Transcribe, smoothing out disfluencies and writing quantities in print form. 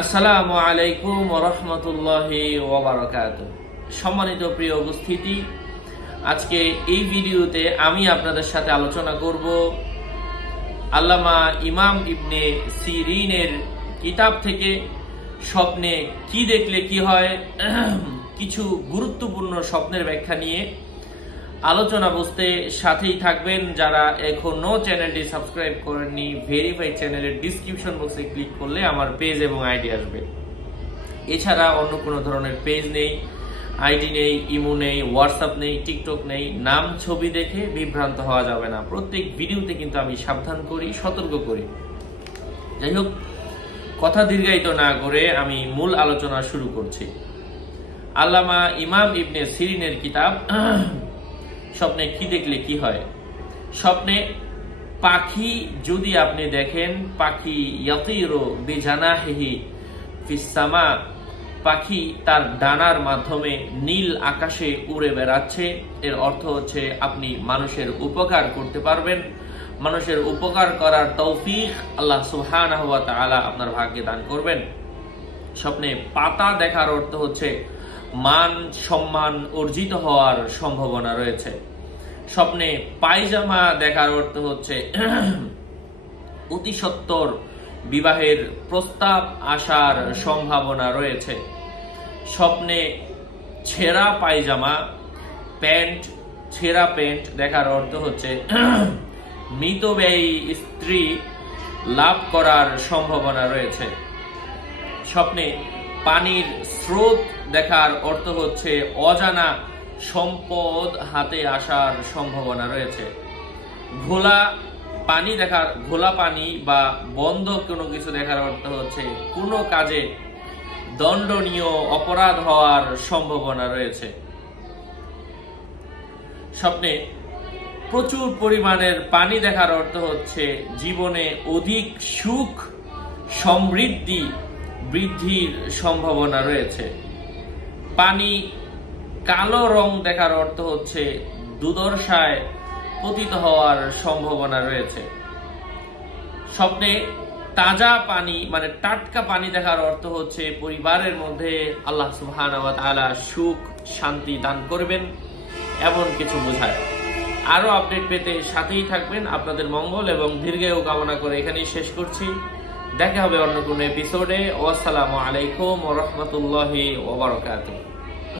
আসসালামু আলাইকুম ওয়া রাহমাতুল্লাহি ওয়া বারাকাতুহু। সম্মানিত প্রিয় উপস্থিতি, আজকে এই ভিডিওতে আমি আপনাদের সাথে আলোচনা করব আল্লামা ইমাম ইবনে সিরিনের কিতাব থেকে স্বপ্নে কি দেখলে কি হয় কিছু গুরুত্বপূর্ণ স্বপ্নের ব্যাখ্যা নিয়ে আলোচনা বুঝতে সাথেই থাকবেন। যারা এখনো চ্যানেলটি সাবস্ক্রাইব করেননি, ভেরিফাই চ্যানেলের ডিসক্রিপশন বক্সে ক্লিক করলে আমার পেজ এবং আইডি আসবে। এছাড়া অন্য কোনো ধরনের পেজ নেই, আইডি নেই, ইমো নেই, হোয়াটসঅ্যাপ নেই, টিকটক নেই। নাম ছবি দেখে বিভ্রান্ত হওয়া যাবে না। প্রত্যেক ভিডিওতে কিন্তু আমি সাবধান করি, সতর্ক করি। যাই হোক, কথা দীর্ঘায়িত না করে আমি মূল আলোচনা শুরু করছি। আল্লামা ইমাম ইবনে সিরিনের কিতাব স্বপ্নে কি দেখলে কি হয়। স্বপ্নে পাখি যদি আপনি দেখেন, পাখি ইয়াতিরু বিজানাহিহি ফিস সামা, পাখি তার ডানার মাধ্যমে নীল আকাশে উড়ে বেড়াচ্ছে, এর অর্থ হচ্ছে আপনি মানুষের উপকার করতে পারবেন। মানুষের উপকার করার তৌফিক আল্লাহ সুবহানাহু ওয়া তাআলা আপনার ভাগ্যে দান করবেন। স্বপ্নে পাতা দেখার অর্থ হচ্ছে মান সম্মান অর্জিত হওয়ার সম্ভাবনা রয়েছে। স্বপ্নে পায়জামা দেখার অর্থ হচ্ছে অতি সত্বর বিবাহের প্রস্তাব আসার সম্ভাবনা রয়েছে। স্বপ্নে ছেঁড়া পায়জামা, ছেঁড়া প্যান্ট দেখার অর্থ হচ্ছে মিতব্যয়ী স্ত্রী লাভ করার সম্ভাবনা রয়েছে। স্বপ্নে পানির স্রোত দেখার অর্থ হচ্ছে অজানা সম্পদ হাতে আসার সম্ভাবনা রয়েছে। ঘোলা পানি বা বন্ধ কোনো কিছু দেখার অর্থ হচ্ছে কোনো কাজে দণ্ডনীয় অপরাধ হওয়ার সম্ভাবনা রয়েছে। স্বপ্নে প্রচুর পরিমাণের পানি দেখার অর্থ হচ্ছে জীবনে অধিক সুখ সমৃদ্ধি বৃদ্ধির সম্ভাবনা রয়েছে। পানি কালো রং দেখার অর্থ হচ্ছে দুর্দশায় পতিত হওয়ার সম্ভাবনা রয়েছে। স্বপ্নে তাজা পানি মানে টাটকা পানি দেখার অর্থ হচ্ছে পরিবারের মধ্যে আল্লাহ সুবহানাহু ওয়া তাআলা সুখ শান্তি দান করবেন, এমন কিছু বোঝায়। আরো আপডেট পেতে সাথেই থাকবেন। আপনাদের মঙ্গল এবং দীর্ঘায়ু কামনা করে এখানেই শেষ করছি। দেখা হবে অন্য কোনো এপিসোডে। আসসালামু আলাইকুম ওয়া রাহমাতুল্লাহি ওয়া বারাকাতুহু।